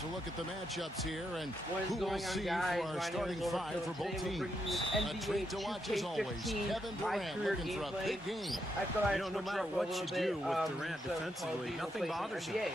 Let's look at the matchups here and What is who we'll going on, see guys? for our My name starting is Overkill. five for both Today we're teams. bringing you A treat to watch as always. 2K15, Kevin my Durant career looking for a gameplay. big game. I thought I'd No switch matter it up a what little you bit, do with Durant so defensively, we'll nothing play some bothers you. NBA.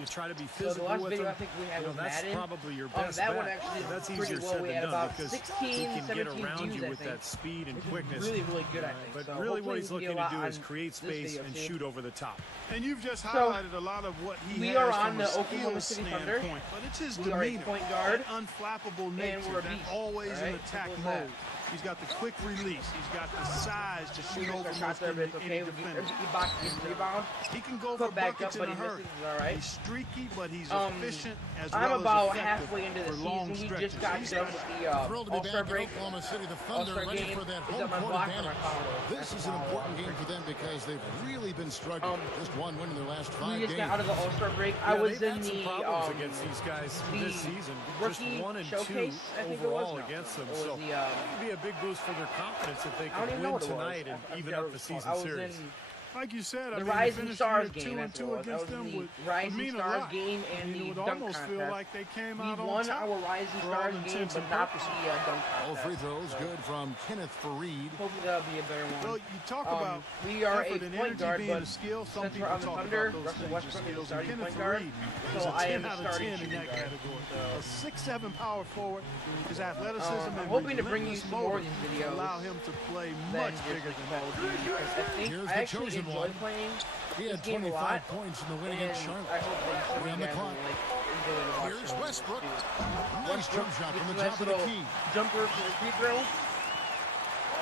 You try to be So the physical last with video him. I think we had was That's Madden. probably your best that bet. one actually That's did pretty easier well. said We than had done about because 16, he can get 17 around views, you I with think. that speed and Which is quickness. really, really good, I think. But So really what hopefully he's we looking can to get a do lot is on create this space video, and too. shoot over the top. And you've just So, highlighted a lot of what he we has are from on the a Oklahoma skill City Thunder. standpoint, but it's his We are a demeanor, point guard, that unflappable and nature, we're a that beast, always in right? attack Simple as that. mode. He's got the quick release. He's got the size to We shoot missed over our shot most there, but any it's okay. defender. He boxed his rebound. He can go for Put back up, buckets but in he a hurry. misses. Is all right. He's streaky, but he's Um, efficient as I'm well about as effective halfway into the for long season. He stretches. just got He's done with the Thrilled to be All-Star back break. in Oklahoma City. The Thunder All-Star ready game. for that He's home on my court block on advantage. my follow. This is an important game for them because they've really been struggling. Just one win in their last 5 We just games. got out of the All-Star break. Yeah, I was they've in had some the problems against these guys this season. Just rookie 1 and 2 showcase, I think it was. overall No, against them. it was So the, it would be a big boost for their confidence if they I don't could even know win what it was. tonight and I even forgot up what the it was called. season I was series. in Like you said, the I mean, Rising to Stars finish game. year That's 2 what it was. and 2 That was against them the would Rising mean a Stars lot. game I and mean, it the would dunk almost feel contest. like they came We out on won top our Rising for all Stars game, intents but and not the purposes. dunk All contest. free throws So good from Kenneth Fareed. hopefully that'll be a better Well, one. you talk about We are a effort and point energy guard, being but a skill. Some since we're people on the talk Thunder, about those Russell things as Westbrook is skills. starting Kenneth point guard, Fareed so is a I am 10 the out of starting 10 in shooting that guard. category. So, A 6'7" power forward. His athleticism I'm and hoping to bring you relentless some more of motor these videos allow him to play than much just bigger the than Call of that. Duty, because I think Here's I the actually chosen enjoy one. playing He this had game a 25 lot, points in the win and against I Charlotte. hope that some of Three you on the guys clock. will enjoy to watch Here's them Westbrook. too. Nice jump shot from the Nice top of the little key. jumper for the free throw.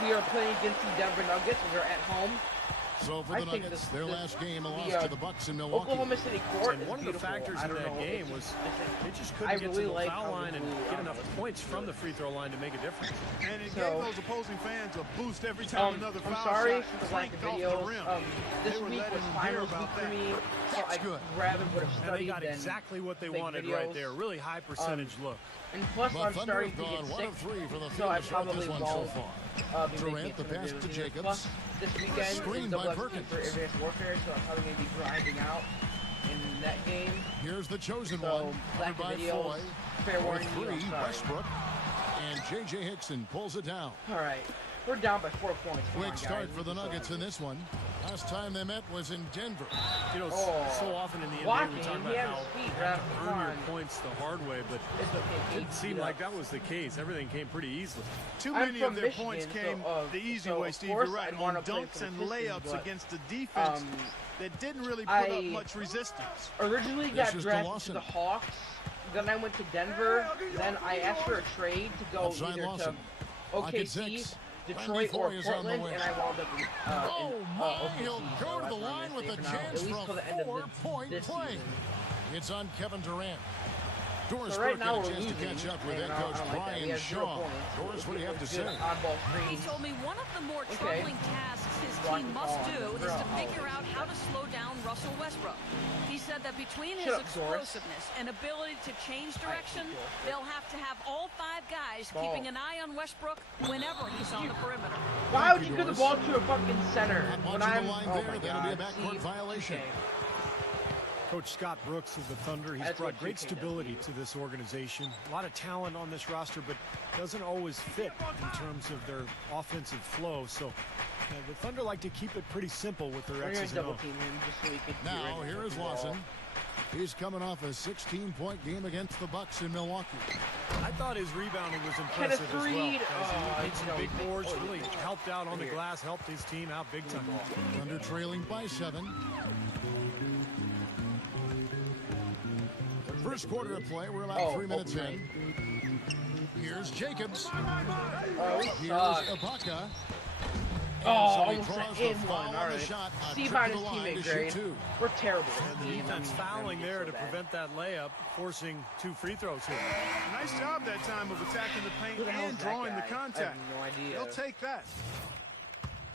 We are playing against the Denver Nuggets. We are at home. So for I the think Nuggets, this- their this- last game, a the, loss to the Bucks in Milwaukee. Oklahoma City court And is one of the beautiful. factors I in don't that know, game it's was just- they just I couldn't get really to the like foul how line the and blue get on enough it. points from the free throw line to make a difference. And it So, gave those opposing fans a boost every time another I'm foul sorry shot for the lack of clanked off the videos. rim. This They were week letting was them hear finals week about for that. me, so That's I good. rather would have And they studied got than exactly what they make wanted videos. right there. Really high percentage look. And plus, But I'm Thunder starting have to get gone 1 sick, of 3 for the so field I to start probably this one so won't far. be Durant, making the some pass videos to either. Jacobs. Plus, this weekend Screen is by double XP Perkins. for Advanced Warfare, so I'm probably going to be grinding out in that game. Here's the chosen So, one. lack Covered of by videos, Foy. fair For warning you, 3, I'm sorry. Westbrook. And J.J. Hickson pulls it down. All right, we're down by 4 points. Come on, Quick start guys. for the Nuggets in this one. Last time they met was in Denver. You know, Oh. so often in the NBA Watch we him, talk he about has how speed, you have Raph, to come earn your on. points the hard way, but It's okay. it didn't seem like that was the case. Everything came pretty easily. Too I'm many from of their Michigan, points so, came the easy so way, of Steve. course You're right. I'd wanna On play dunks for the and Pistons, layups but, against the defense that didn't really put up I much resistance. originally This got is drafted Lawson. to the Hawks. Then I went to Denver. Then I asked for a trade to go Outside either Lawson. to OKC, 6. Detroit, Foy or is on the Portland, way. and I wound up in Oh, my. OKC. He'll so go to that's the what I'm line gonna with say a for now, chance at least for till a the end of 4-point this play. season. It's on Kevin Durant. Doris So right Burke now got a we're chance losing. to catch up with and head I coach don't like that. We Brian have 0 Shaw. points. Doris, what do you have to Good say? on-ball He screens. told me one of the more Okay. troubling tasks his Blocking team must ball, do is they're to all figure over out the how to slow down Russell Westbrook. He said that between his Shut up, Doris. explosiveness and ability to change direction, Doris. they'll have to have all 5 guys Ball. keeping an eye on Westbrook whenever he's on the perimeter. Why would you, you give the Doris. ball to a fucking center Not when watching I'm? the line Oh there. my That'll be a God. backcourt See? violation. Okay. Coach Scott Brooks of the Thunder, he's That's brought what great 2K does stability to to this organization. A lot of talent on this roster, but doesn't always fit in terms of their offensive flow. So the Thunder like to keep it pretty simple with their We're gonna X's and double O's. team him just so he could. Now, here is Lawson. He's coming off a 16-point game against the Bucks in Milwaukee. I thought his rebounding was impressive as well. Reed. Guys, he hit some big boards, Oh, really helped out on the Here. glass, helped his team out big time. Thunder trailing by 7. First quarter of play. We're about 3 minutes in. Here's Jacobs. Oh, Here's suck. Ibaka. Oh, almost draws an the in foul one. on All the right. shot. A Steve trip on to his the line to teammate shoot grade. 2. We're terrible. And the defense fouling there to prevent that layup, forcing 2 free throws here. Nice job that time of attacking the paint Who the hell is and that drawing the guy? I contact. have no idea. They'll take that.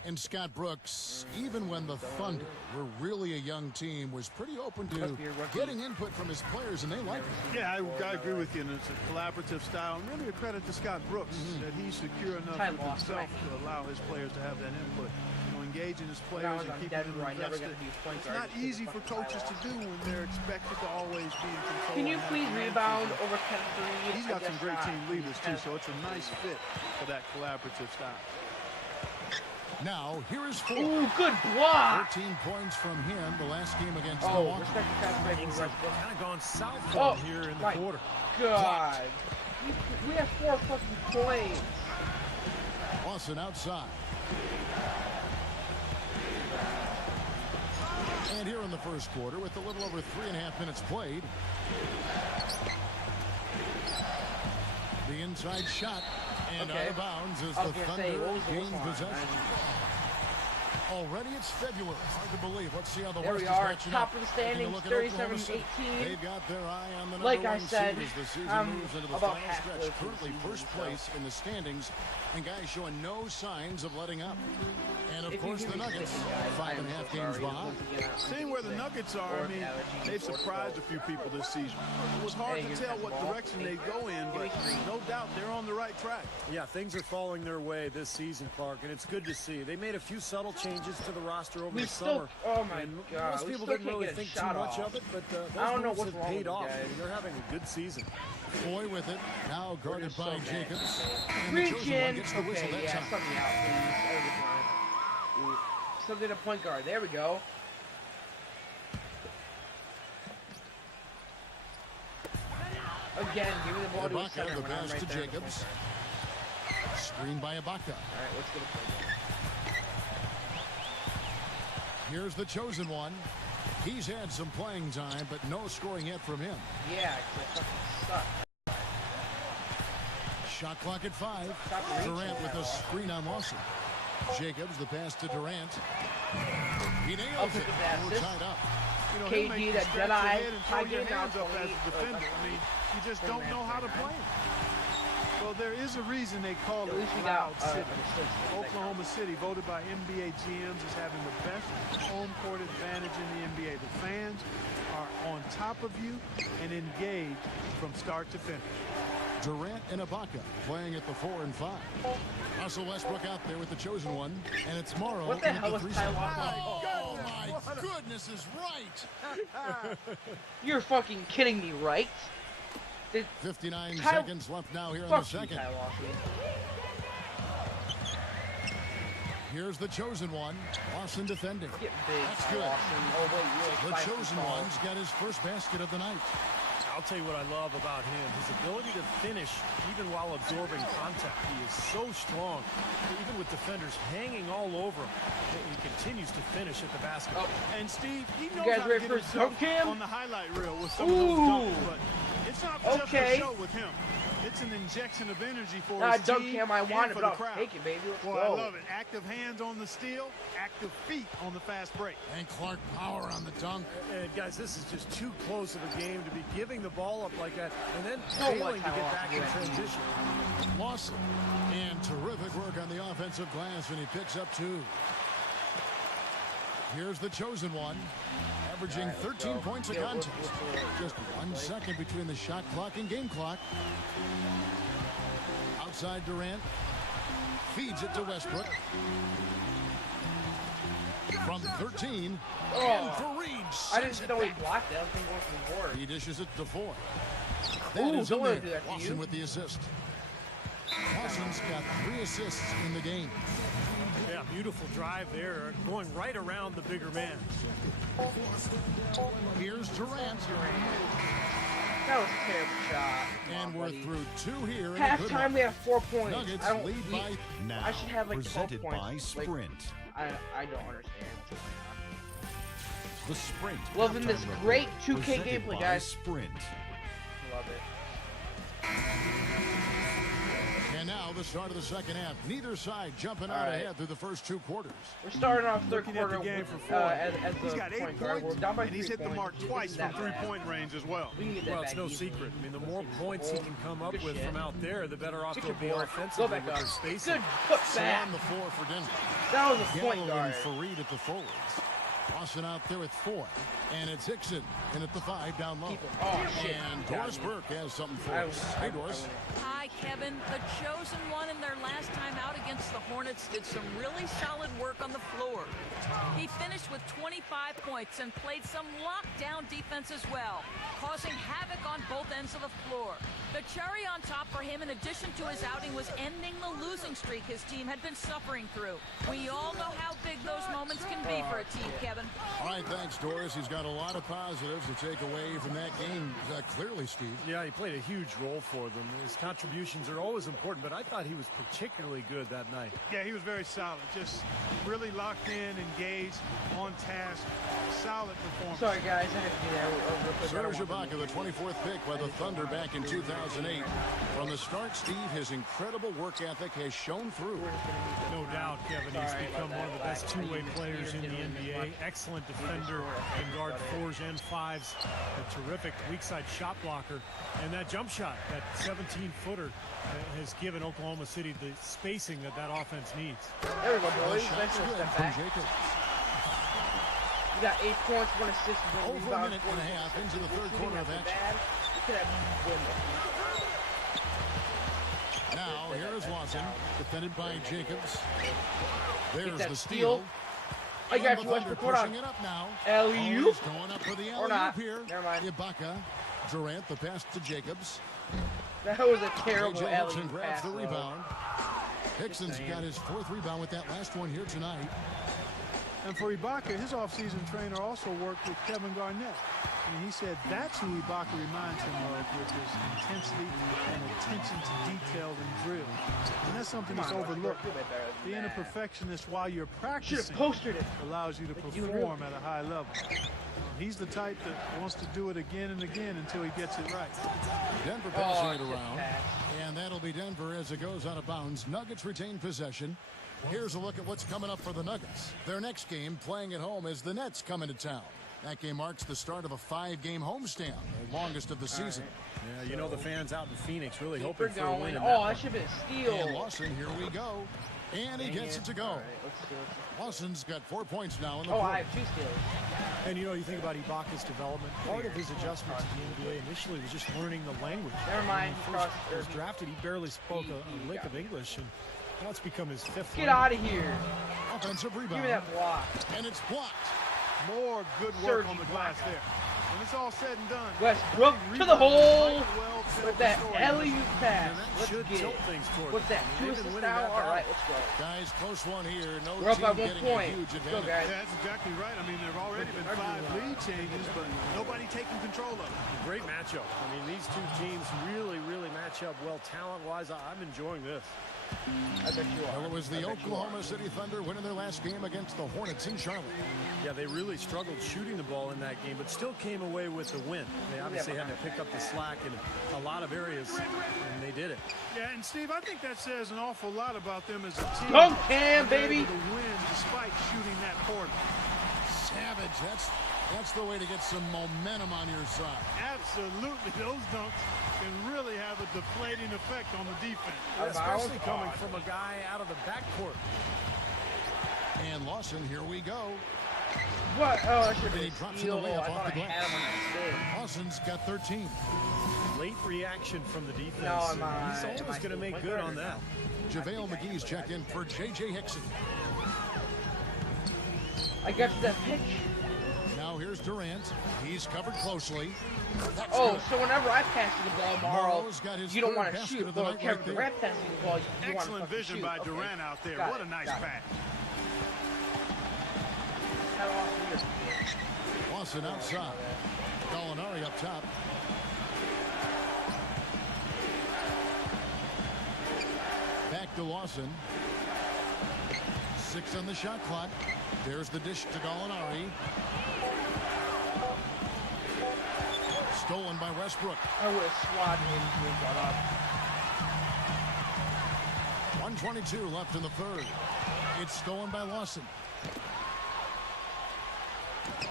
And Scott Brooks, even when the Thunder were really a young team, was pretty open to Must be a rookie. getting input from his players, and they like it. Yeah, I agree with you. And it's a collaborative style. And really a credit to Scott Brooks that he's secure enough I with lost himself my- to allow his players to have that input. Knowing engaging his When I players was and on keeping them Denver, I never invested. got to be a point It's guard. not easy for coaches to do when they're expected to always be in control. Can you and have please the rebound answers. over 10-3? He's got some great team leaders too, so it's it's a nice fit for that collaborative style. Now, here is Ford. Ooh, good block. 13 points from him the last game against Oh, Milwaukee. respect the fast break. Things have kind of gone south for Oh, him here in the my quarter. God. We have 4 fucking points. Lawson outside. And here in the first quarter, with a little over 3.5 minutes played, the inside shot and Okay. out of bounds as I was the gonna Thunder say, what was the gain whistle on? possession. Already it's February. Hard to believe. Let's see how the There West we is are, matching top up. of the Taking a standings, look at Oklahoma 37-18. City. They've got their eye on the number Like I one said, seed as the season I'm moves into the about final halfway stretch. through the Currently season, first so. place in the standings, and guys showing no signs of letting up. And of If you course hear the me Nuggets, sticking, guys, I am 5.5 so games sorry. behind. Once again, I'm Seeing where the sick. Nuggets are, I Fourth mean, allergy, they've fourth surprised a cold. few people this season. It was hard Hey, to here's tell that what ball. direction Hey, they'd go in, give me but three. no doubt they're on the right track. Yeah, things are falling their way this season, Clark, and it's good to see. They made a few subtle changes to the roster over We the still, summer. oh my and God, most we people still didn't can't really get a think too shot much off. of it, but those I don't know moves what's have wrong with paid you off. guys. They're having a good season. Foy with it, now guarded just so by mad. Jacobs. And the Reach chosen one in. gets the whistle Okay, that yeah, time. sub me out, please. Ooh. Something to point guard. There we go. Again, give me the ball to a Ibaka, center the when I'm pass right to there. Jacobs. Screen by Ibaka. All right, let's get a play. Here's the chosen one. He's had some playing time, but no scoring yet from him. Yeah, 'cause I fucking suck. Shot clock at 5. Stop reaching. Durant with a screen on Lawson. Jacobs, the pass to Durant. He nails Up with it. the We're assist. tied up. You know, KG, he'll make you that scratch Jedi, your head and throw tied your in, now hands up as 28, a defender. I mean, you just don't know how to play him. Well, there is a reason they call At it least we got Loud City. an assist. Oklahoma City, voted by NBA GMs as having the best home court advantage in the NBA. The fans are on top of you and engaged from start to finish. Durant and Ibaka playing at the 4 and 5. Russell Westbrook out there with the chosen one. And it's Morrow What the in at hell the was 3 Kyle spot. Lowry? Oh, my goodness is right. You're fucking kidding me, right? 59 Kyle- seconds left now here in Fuck the you, second. Kyle Lowry. Here's the chosen one. Lawson defending. Get big, That's Kyle good. Lawson. Oh, wait, you're The like 5 feet chosen tall. one's got his first basket of the night. I'll tell you what I love about him. His ability to finish even while absorbing contact. He is so strong. Even with defenders hanging all over him, he continues to finish at the basket. Oh, And Steve, he knows guys how to ready get for his himself dunk cam? on the highlight reel with some of those Ooh. dunks, but it's not just Okay. a show with him. It's an injection of energy for Nah, his dunk team cam I and wanted, for but the I'll crowd. take it, baby. Let's Boy, go. I love it. Active hands on the steal, active feet on the fast break. And Clark Power on the dunk. And guys, this is just too close of a game to be giving the ball up like that and then Don't failing let to get Kyle back do in that. transition. Lawson. And terrific work on the offensive glass, and he picks up 2. Here's the chosen one. Averaging All right, let's 13 go. points a Yeah, contest. Just we'll 1 play. second between the shot clock and game clock. Outside Durant. Feeds it to Westbrook. From 13. Oh. And for Reed. I didn't know he blocked it. I was thinking going from the board. He dishes it to Foy. That Ooh, is don't in let there. him do that to Lawson you. with the assist. Lawson's got 3 assists in the game. Yeah, beautiful drive there, going right around the bigger man. Here's Durant. That was a terrible shot. Come And on, we're buddy. through 2 here. and a good Halftime, one. we have 4 points. Nuggets I don't. lead by Now, I should have like 12 presented points. by Like, Sprint. I don't understand. The Sprint. Loving this halftime report, great 2K presented gameplay, by guys. Sprint. Love it. And now the start of the second half. Neither side jumping All out right. ahead through the first 2 quarters. We're starting off third Looking at quarter the game with, for Foy. as He's the got 8 point guard. We're points, down by and he's 3 hit the mark points. twice Isn't from that bad? three-point range as well. We can get that Well, it's back no easy. secret. I mean, the more points he can come up Good with shit. from out there, the better off Get he'll your be board. offensively Go back with up. their spacing. Good put So back. on the floor for Denver. That was a point Gallo guard. and Fareed at the forwards. Lawson out there with 4. And it's Hickson in at the 5 down low. Oh, shit. And Doris Burke has something for us. Hey, Doris. Hi, Kevin. The chosen one in their last time out against the Hornets did some really solid work on the floor. He finished with 25 points and played some lockdown defense as well, causing havoc on both ends of the floor. The cherry on top for him, in addition to his outing, was ending the losing streak his team had been suffering through. We all know how big those moments can be for a team, Kevin. All right, thanks, Doris. He's got a lot of positives to take away from that game. Clearly, Steve. Yeah, he played a huge role for them. His contributions are always important, but I thought he was particularly good that night. Yeah, he was very solid. Just really locked in, engaged, on task. Solid performance. Sorry, guys. I had to do that real quick. Serge Ibaka, the 24th pick by the Thunder back in 2008. From the start, Steve, his incredible work ethic has shown through. No doubt, Kevin. He's become one of the best two-way players in the NBA. Excellent defender, can guard 4s and 5s. A terrific weak-side shot blocker. And that jump shot, that 17-footer, has given Oklahoma City the spacing that offense needs. There we go, The boys. shot's Nice little good step from back. Jacobs. You got 8 points, 1 assist, 1 Over a rebound, minute and a half into the third shooting quarter of not so action. bad. You could have won Now, here is Lawson, defended by Jacobs. There's that the steal. steal. I got And you, the Thunder Westbrook. Hold on. pushing it up now. Alley-oop. Always going up for the Or not. alley-oop here. Never mind. Ibaka. Durant, the pass to Jacobs. That was a terrible AJ Hickson alley grabs pass. the though. rebound. Hickson's got his 4th rebound with that last one here tonight. And for Ibaka, his offseason trainer also worked with Kevin Garnett. And he said that's who Ibaka reminds him of, with his intensity and attention to detail and drill. And that's something that's overlooked. Being a perfectionist while you're Should have practicing postered it. allows you to you perform at a high level. He's the type that wants to do it again and again until he gets it right. Denver Oh, passing it good around. pass. And that'll be Denver as it goes out of bounds. Nuggets retain possession. Here's a look at what's coming up for the Nuggets. Their next game, playing at home, as the Nets come into town. That game marks the start of a 5-game homestand, the longest of the season. Yeah, you know the fans out in Phoenix really Keep hoping her for a win going. in Oh, that that one. should have been a steal. And Lawson, here we go. And he gets it to go. All right, let's do it. Lawson's got 4 points now in the Oh, quarter. I have 2 steals. And you know, you think about Ibaka's development, part of his adjustment to the NBA initially was just learning the language. Never mind, When he first cross- was drafted, he barely spoke a lick of English, and now it's become his 5th Get language. out of here. Offensive Give rebound. me that block. And it's blocked. More good work Serge on the glass Ibaka. there. When it's all said and done, Westbrook he to the hole rebounded quite well, tells with the that story. alley-oop pass. And that Let's should get tilt it. things toward What's them. that? I mean, 2 they've assist been winning now? that All battle. right, let's go. Guys, close one here. No We're up by team 1 getting point. a huge Let's go, advantage. guys. Yeah, that's exactly right. I mean, there have already been 5 lead changes, but nobody taking control of it. Great matchup. I mean, these two teams really match up well talent-wise. I'm enjoying this. I bet you are. Well, it was the I bet you Oklahoma are. City Thunder winning their last game against the Hornets in Charlotte. Yeah, they really struggled shooting the ball in that game, but still came away with the win. They obviously had to pick up the slack in a lot of areas, and they did it. Yeah, and Steve, I think that says an awful lot about them as a team. Dunk him, They're baby. able to win despite shooting that poorly. Savage. That's the way to get some momentum on your side. Absolutely, those dunks can really have a deflating effect on the defense. Especially coming from a guy out of the backcourt. And Lawson, here we go. What? Oh, I should have And he been drops a in the steal. I layup thought off I the glass. had him on that Lawson's got 13. Late reaction from the defense. No, am and I- he's am always I going to still make point good guard on or that. JaVale McGee's checked in for J.J. Hickson. I got you that pitch. Now here's Durant. He's covered closely. That's Oh, good. so whenever I pass you the ball tomorrow, Morrow's got his you don't third want to basket shoot. of the But night Kevin right there. Durant passing the ball, you want to Excellent vision by shoot. Durant out there. Got What it, a nice got it. pass. How awesome is it? Lawson outside. Gallinari up top. Back to Lawson. 6 on the shot clock. There's the dish to Gallinari. Stolen by Westbrook. I would have swatted him to got up. 1:22 left in the third. It's stolen by Lawson.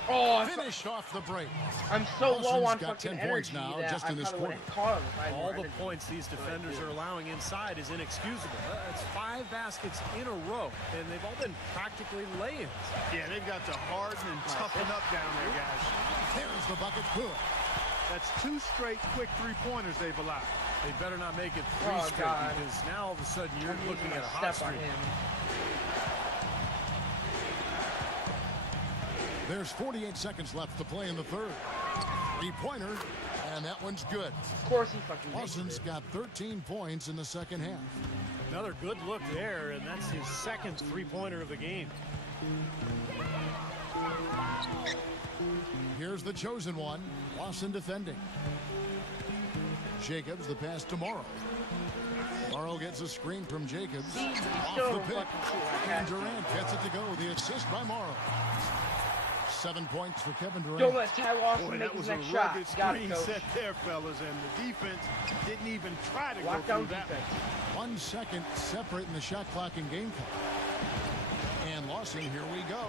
Oh, Finished off the break. I'm so low on Lawson's got fucking 10 points energy now that just I in this probably quarter. would've caught him if I had All more the energy. points these defenders are allowing inside is inexcusable. That's 5 baskets in a row, and they've all been practically lay-ins. Yeah, they've got to harden and toughen up down there, guys. There's the bucket. Good. That's 2 straight quick three-pointers they've allowed. They better not make it 3 Oh, straight, God. because now all of a sudden you're I'm looking using at a my hot step on streak. him. There's 48 seconds left to play in the third. 3-pointer, and that one's good. Of course he fucking makes Lawson's it. got 13 points in the second half. Another good look there, and that's his second 3-pointer of the game. Here's the chosen one. Lawson defending. Jacobs, the pass to Morrow. Morrow gets a screen from Jacobs. He's Off still the pick. fucking cool. Kevin Durant gets it to go. The assist by Morrow. 7 points for Kevin Don't Durant. let Ty Lawson Boy, make that his was a next shot. rugged Got it, screen coach. set there, fellas, and the defense didn't even try to go Lockdown through that. defense. 1 second separating the shot clock and game clock. And Lawson, here we go.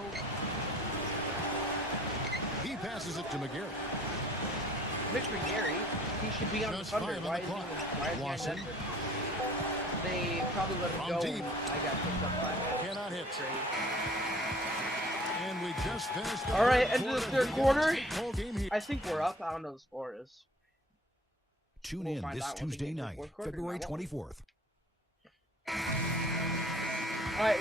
He passes it to McGarry. Mitch McGarry, he should be on the Just Thunder. 5 on Why the is he clock. on Lawson. Denver? They probably let him From go. deep. I got picked up by Cannot hit. And we just finished the All right, third into the quarter. third We get quarter. a full game here. I think we're up. I don't know what the score is. Tune We'll in find this out when we Tuesday get to the night, fourth quarter. February I won't. 24th. All right,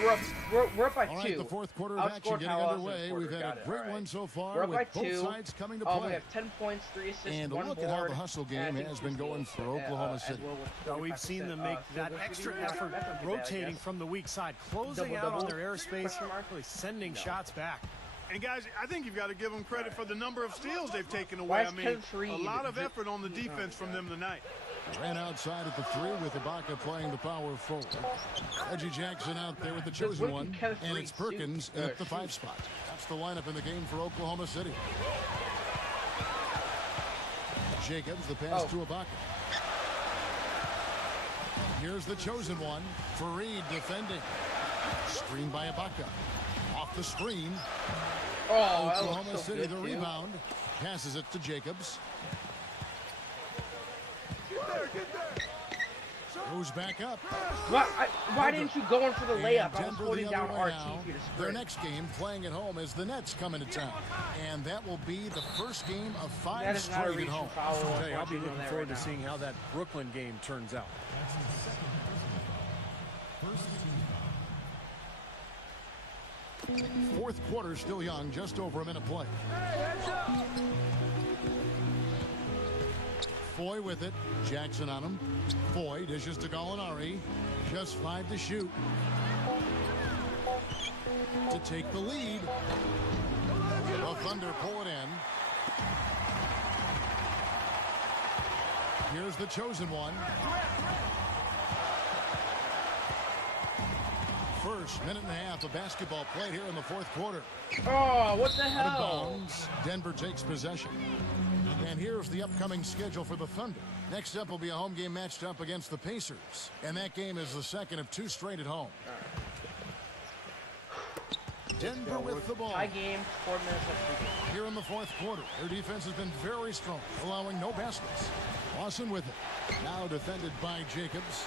we're up by All 2. right, the fourth quarter of action Outscored getting Ty Lawson underway. quarter. We've had Got a it. great All right. one so far We're up by with both 2. sides coming to We play. have 10 points, 3 assists, And 1 look board. at how the hustle game and I think has been 2 going steals. for Oklahoma As City. well with Now, we've seen them make 45% that field extra goal shooting. effort That's not too bad, I rotating guess. from the weak side, closing out on their airspace, Question mark? really sending shots back. And guys, I think you've got to give them credit for the number of steals they've taken Why away. is I mean, 10-3 a lot of even- effort on the defense from them tonight. Ran outside at the 3 with Ibaka playing the power forward. Reggie Jackson out there with the chosen Wicked one. Kenneth And Reed it's Perkins shoot, at the 5 shoot. spot. That's the lineup in the game for Oklahoma City. Jacobs, the pass Oh. to Ibaka. Here's the chosen one. Fareed defending. Screen by Ibaka. Off the screen. Oh, that Oklahoma looks so City good, the too. rebound. Passes it to Jacobs. Goes back up. Why didn't you go in for the And layup? I was Denver holding the down other way RT now. for you to Their sprint. next game playing at home is the Nets coming to town. And that will be the first game of 5 That is not a straight at reaching home. foul. I'll tell you, I'll want be you to know looking that forward right to now. seeing how that Brooklyn game turns out. Fourth quarter still young, just over a minute play. Foy with it. Jackson on him. Foy dishes to Gallinari. Just 5 to shoot. To take the lead. The Thunder pull it in. Here's the chosen one. First minute and a half of basketball played here in the fourth quarter. Oh, what the Out of hell? bounds. Denver takes possession. And here's the upcoming schedule for the Thunder. Next up will be a home game matched up against the Pacers. And that game is the second of 2 straight at home. Denver with the ball. Tie game, 4 minutes left to go. Here in the fourth quarter, their defense has been very strong, allowing no baskets. Lawson with it. Now defended by Jacobs.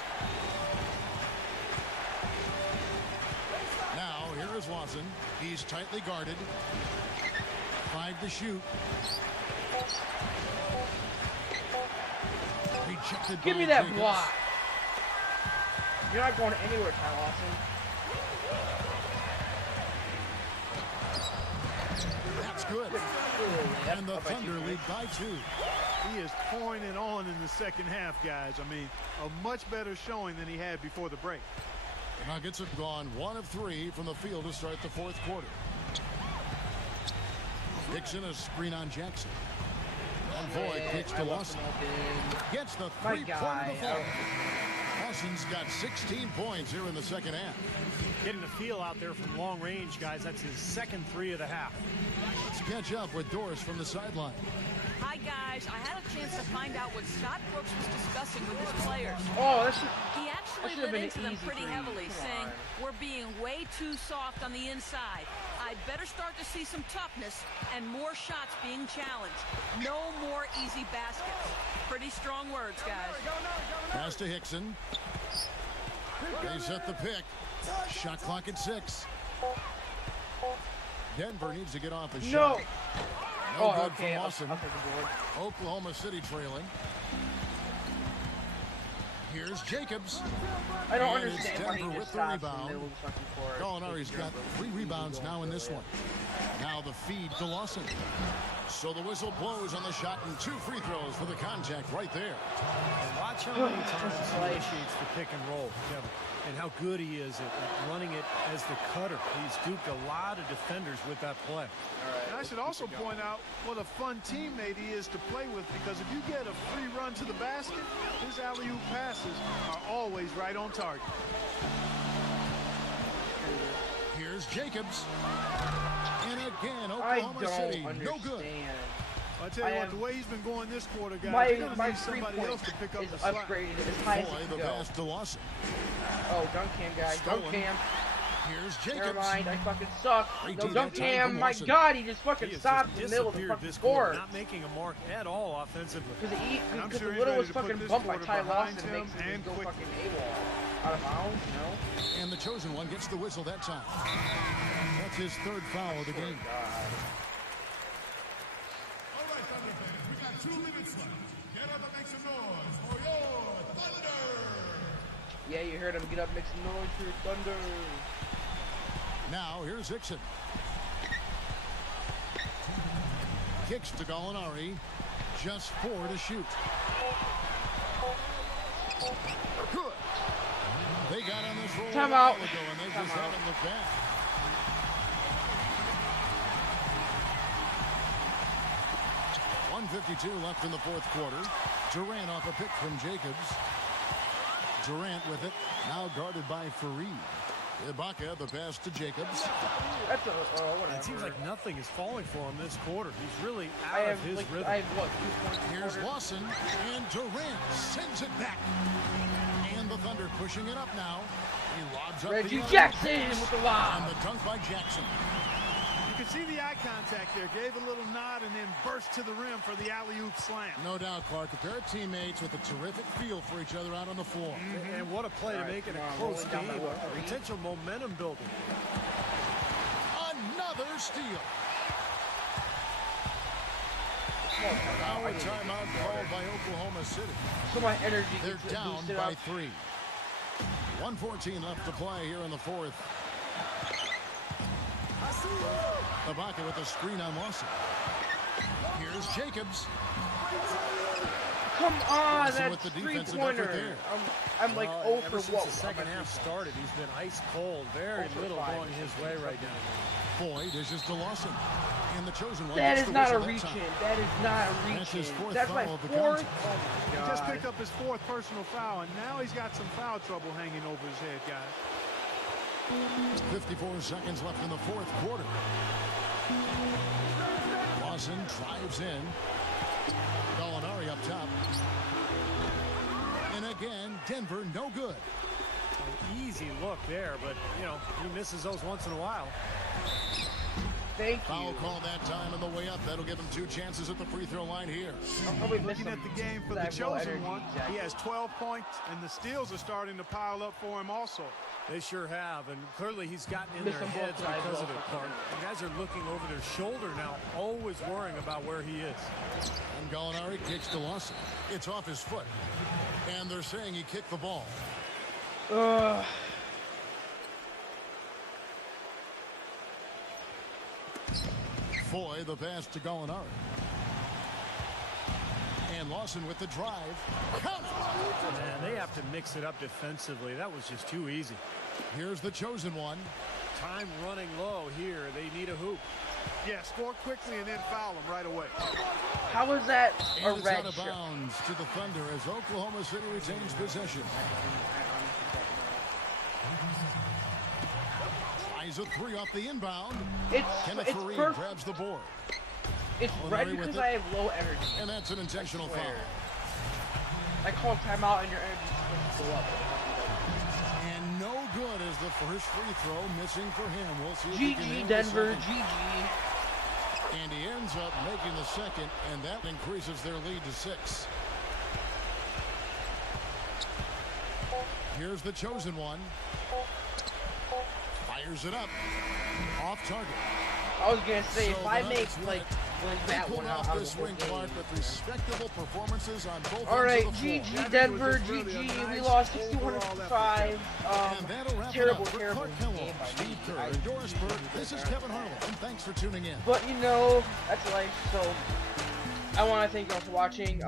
Now, here is Lawson. He's tightly guarded. 5 to shoot. Rejected Give by me that Jacobs. block. You're not going anywhere, Ty Lawson. That's good. And the Thunder lead by 2. He is pouring it on in the second half, guys. I mean, a much better showing than he had before the break. The Nuggets have gone 1 of 3 from the field to start the fourth quarter. Dixon, a screen on Jackson. And Voigt kicks to Lawson. Gets the My three-pointer guy. to fall. Lawson's got 16 points here in the second half. Getting the feel out there from long range, guys. That's his second 3 of the half. Let's catch up with Doris from the sideline. High guys, I had a chance to find out what Scott Brooks was discussing with his players. Oh, that's He actually should've lit been into an them easy pretty three. heavily, Come saying, on. we're being way too soft on the inside. I'd better start to see some toughness and more shots being challenged. No more easy baskets. Pretty strong words, guys. Pass to Hickson. They set the pick. Shot clock at 6. Denver needs to get off a no. shot. No Oh, good okay. for I'll Lawson. take the board. Oklahoma City trailing. Here's Jacobs. I don't And it's understand why he Denver just with the stops in the rebound. middle of the fucking court. Gallinari's got 3 rebounds now in this one. Now the feed to Lawson. So the whistle blows on the shot and 2 free throws for the contact right there. And watch how many times he initiates the pick and roll, Kevin, and how good he is at running it as the cutter. He's duped a lot of defenders with that play. And I should also point out what a fun teammate he is to play with, because if you get a free run to the basket, his alley-oop passes are always right on target. Here's Jacobs. And again, I Oklahoma don't City, understand. no good. I tell you I what, am- the way he's been going this quarter, guys, My you're gonna my need 3 somebody point else to pick up is the slack. upgraded as high as Boy, it the can go. pass to Lawson. Oh, dunk cam, guy. Stolen. Dunk cam. Here's Never Jacobs. mind. I fucking suck. Great No D dunk that time cam. from My Lawson. God, he just He fucking has stopped just in the middle of the disappeared fucking this quarter, court. not making a mark at all offensively. Because And I'm the sure he's little ready was to put fucking this bumped by quarter Ty behind Lawson him makes him and go quick. fucking AWOL. Out of bounds, you know? And the chosen one gets the whistle that time. That's his 3rd foul of the game. God. All right, Thunder fans, we got 2 minutes left. Get up and make some noise for your Thunder! Yeah, you heard him. Get up, make some noise for your Thunder. Now, here's Hickson. Kicks to Gallinari. Just 4 to shoot. Good. They got on this roll a Time while out. ago, and they Time just out. haven't looked back. .152 left in the 4th quarter. Durant off a pick from Jacobs. Durant with it. Now guarded by Fareed. Ibaka, the pass to Jacobs. That's a whatever. It seems like nothing is falling for him this quarter. He's really I out have of his like rhythm. I have what 2 points. a Here's quarter? Lawson, and Durant sends it back. And the Thunder pushing it up now. He lobs up Reggie the other. Jackson with the And lob. the dunk by Jackson. You can see the eye contact there. Gave a little nod and then burst to the rim for the alley-oop slam. No doubt, Clark. A pair of teammates with a terrific feel for each other out on the floor. And what a play to All right, make it a come on, close rolling down game. by what, A 3? potential momentum building. Another steal. Oh, come Now on, a I need to get timeout some called water. by Oklahoma City. So my energy They're gets down boosted by up. 3. 1:14 left to play here in the 4th. Ibaka with a screen on Lawson. Here's Jacobs. Come on, Lawson with that the defensive effort three-pointer. there. I'm like Well, 0 ever for since what? the second half started, he's been ice cold. Very 0 for little 5 going his way right now. Boyd dishes to Lawson. And the chosen one That gets is the not a whistle that reach time. in. That is not a reach That's his in. 4th That's my foul of the 4th. contest. Oh my He God. just picked up his 4th personal foul, and now he's got some foul trouble hanging over his head, guys. 54 seconds left in the 4th quarter. Lawson drives in. Gallinari up top. And again, Denver no good. Easy look there, but, you know, he misses those once in a while. Thank Foul you. call that time on the way up. That'll give him 2 chances at the free throw line here. I'll probably miss Looking at some the game for the that low chosen energy, one, exactly. he has 12 points, and the steals are starting to pile up for him also. They sure have, and clearly he's gotten in Miss their them both heads sides because of also. it, Clark. The guys are looking over their shoulder now, always worrying about where he is. And Gallinari kicks to Lawson. It's off his foot. And they're saying he kicked the ball. Foy, the pass to Gallinari. And Lawson with the drive. Count it! Man, they have to mix it up defensively. That was just too easy. Here's the chosen one. Time running low here. They need a hoop. Yeah, score quickly and then foul him right away. How is that a And it's red out of shirt? bounds to the Thunder as Oklahoma City retains possession. Tries a 3 off the inbound. It's Kenneth it's Fareed perfect. grabs the board. It's red because I have low energy. And that's an intentional foul. I call timeout and your energy is supposed to go up. And no good as the first free throw missing for him. We'll see if he can GG nail the Denver, second. GG. And he ends up making the second, and that increases their lead to 6. Here's the chosen one. Fires it up. Off target. I was gonna say, So if the I Nuggets make win like it. They that pulled one off out, this win, Clark, with respectable performances on both Alright, ends of the floor. GG Denver, GG. We lost 61-5. And that'll wrap Terrible, it up. For terrible Clark Kellogg, game by Steve me. Kerr, and Doris Burke, this is Kevin Harlan, and thanks for tuning in. But you know, that's life. So I want to thank you all for watching.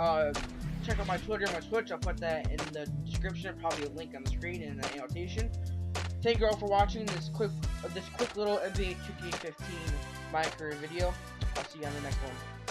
Check out my Twitter, my Twitch. I'll put that in the description. Probably a link on the screen and an annotation. Thank you all for watching this quick little NBA 2K15 My Career video. I'll see you on the next one.